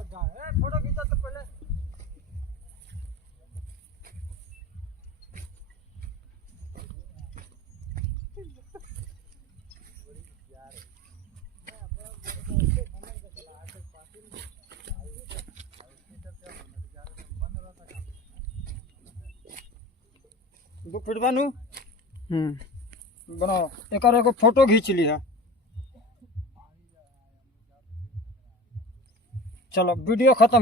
फोटो खींचा तो पहले दो फीट बनू बनाओ एक और एगो फोटो खींच ली है। चलो वीडियो खत्म।